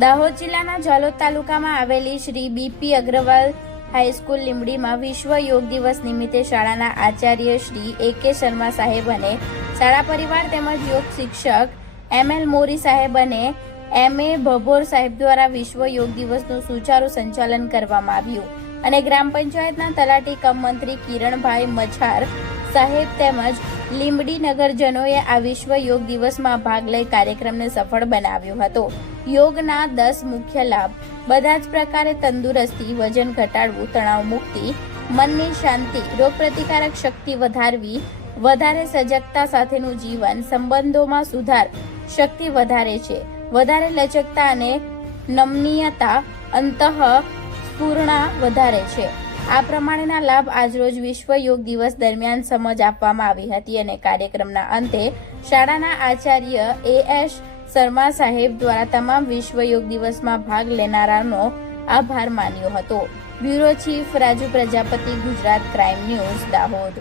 દાહોદ જિલ્લાના ઝાલોદ તાલુકામાં આવેલી શ્રી બીપી અગ્રવાલ હાઈસ્કૂલ લીંબડીમાં વિશ્વ યોગ દિવસ નિમિત્તે શાળાના આચાર્ય શ્રી એ.કે. શર્મા સાહેબ અને શાળા પરિવાર તેમજ યોગ શિક્ષક એમ.એલ. મોરી સાહેબ અને એમ.એ. ભભોર સાહેબ દ્વારા વિશ્વ યોગ દિવસનું સુચારું સંચાલન કરવામાં આવ્યું અને ગ્રામ પંચાયતના તલાટી કમ મંત્રી કિરણભાઈ મચ્છાર સાહેબ તેમજ લીંબડી નગરજનોએ આ વિશ્વ યોગ દિવસમાં ભાગ લઈ કાર્યક્રમને સફળ બનાવ્યો હતો. યોગના 10 મુખ્ય લાભ: બધા જ પ્રકારે તંદુરસ્તી, વજન ઘટાડવું, તણાવ મુક્તિ, મનની શાંતિ, રોગપ્રતિકારક શક્તિ વધારવી, વધારે સજગતા સાથેનું જીવન, સંબંધોમાં સુધાર, શક્તિ વધારે છે, વધારે લચકતા અને નમનીયતા, અંતઃસ્ફૂર્ણા વધારે છે. આ પ્રમાણેના લાભ આજરોજ વિશ્વ યોગ દિવસ દરમિયાન સમજ આપવામાં આવી હતી અને કાર્યક્રમના અંતે શાળાના આચાર્ય એ.એસ. શર્મા સાહેબ દ્વારા તમામ વિશ્વ યોગ દિવસમાં ભાગ લેનારાનો આભાર માન્યો હતો. Bureau chief Raju Prajapati, Gujarat crime news, Dahod.